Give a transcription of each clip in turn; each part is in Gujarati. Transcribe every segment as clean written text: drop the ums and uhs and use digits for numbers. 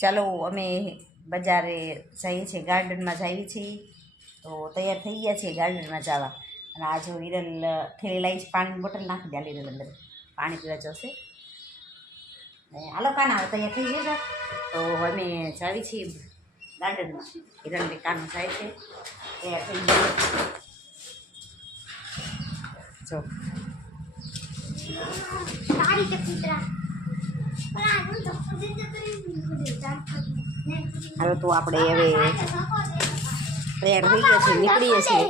ચાલો અમે બજારે જઈએ છીએ, ગાર્ડનમાં જઈએ છીએ. તો તૈયાર થઈ ગયા છીએ ગાર્ડનમાં જવા. અને આ જો હિરલ થેલી લાવી છે, પાણીની બોટલ નાખી દે હિરલ અંદર, પાણી પીવા જશે. હાલો કાના, તૈયાર થઈ ગયા. તો અમે જઈએ છીએ ગાર્ડનમાં. હિરલને કાનું જાય છે, તૈયાર થઈ ગયા. જો હવે તો આપણે હવે તૈયાર થઈ ગયા છીએ, નીકળીએ છીએ.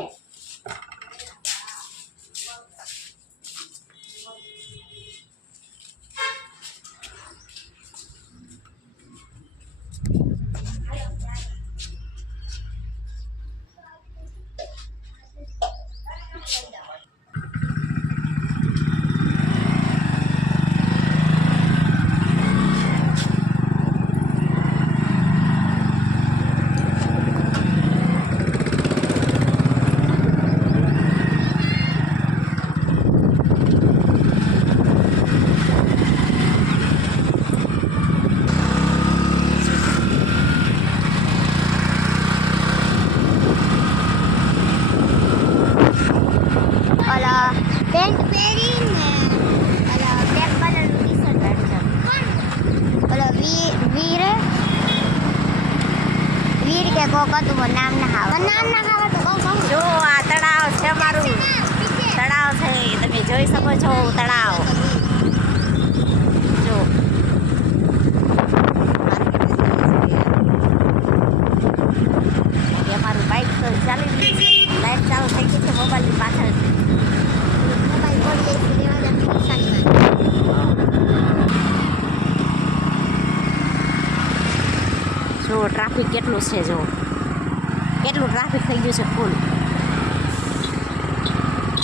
પેન્ટ પહેરીને બ્લેક કલરનું ટી શર્ટ પહેરી ઓલો વીર કે કોક હતું, નામ ના આવડતું. જો આ તળાવ છે અમારું, તળાવ છે, તમે જોઈ શકો છો તળાવ. જો અમારું બાઇક તો ચાલી ગયું છે, લાઈટ ચાલુ થઈ ગઈ છે મોબાઈલની પાછળ. જો ટ્રાફિક કેટલું છે, જો કેટલું ટ્રાફિક થઈ ગયું છે. ફૂલ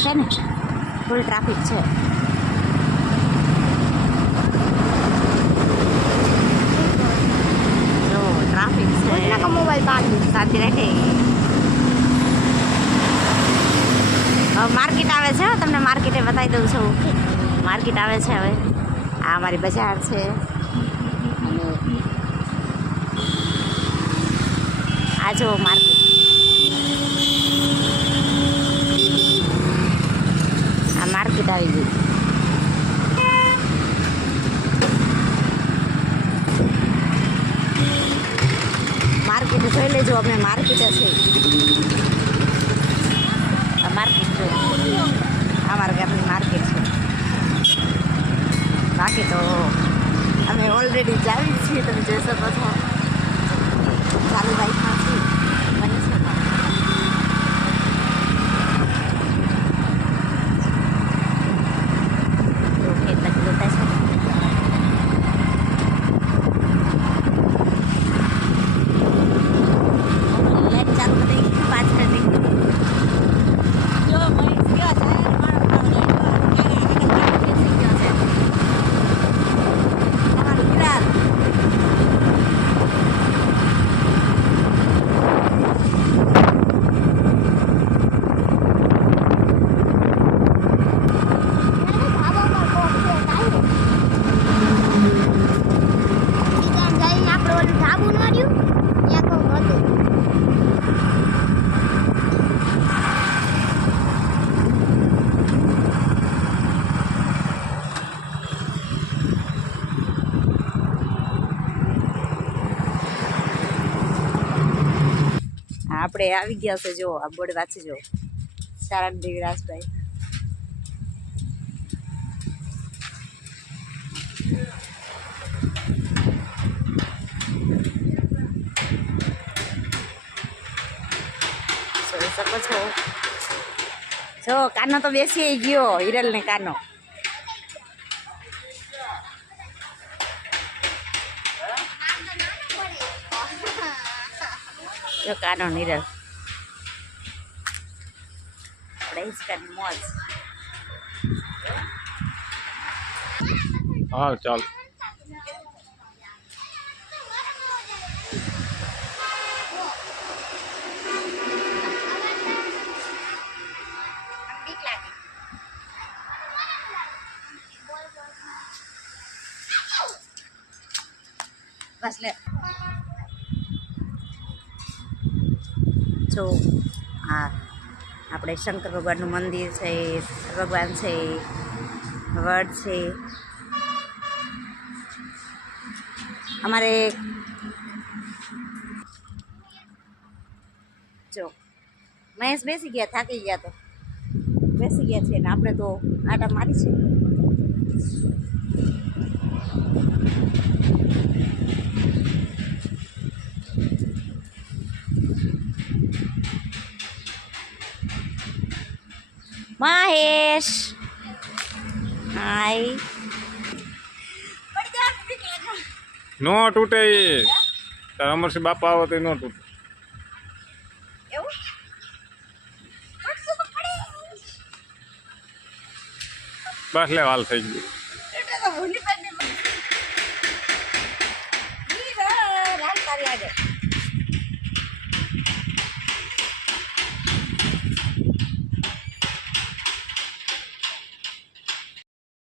છે ને, ફૂલ ટ્રાફિક છે. જો ટ્રાફિક છે, મોબાઈલ બાંધી શાંતિ રાખે. હવે માર્કેટ આવે છે, તમને માર્કેટે બતાવી દઉં છું. માર્કેટ આવે છે હવે. આ અમારી બજાર છે. અને આ જો માર્કેટ, આ માર્કેટ આવી ગઈ. માર્કેટ જોઈ લેજો, અમે માર્કેટે છે. આ માર્કેટ જો, અમારા ગામની માર્કેટ છે. બાકી તો અમે ઓલરેડી જાવી છીએ, તમે જોઈ શકો છો. ચાલુ બાઈકમાં છીએ, બની છે. ખેતર જોતા છે. લાઈટ ચાલુ થઈ ગઈ, પાછળ થઈ ગઈ. જો મહેશ ગયો છે, આપણે આવી ગયા છે. જો આ બોર્ડ વાંચી જો, સારણ દેવીરાજભાઈ. જોઈ શકો છો. જો કાનો તો બેસી ગયો, હિરલ ને કાનો. જો કાનો હિરલ મોજ. હા ચાલ. બસ લે જો હા આપણે શંકર ભગવાનનું મંદિર છે, ભગવાન છે, વડ છે. અમારે જો મહેશ બેસી ગયા, થાકી ગયા તો બેસી ગયા છે ને આપણે તો આટા મારી છે. મહેશ હાય નો તૂટે એ અમરસિંહ બાપા આવે તો નો તૂટે. એવું બસ લે હાલ થઈ ગયું. રાલ તારી આગળ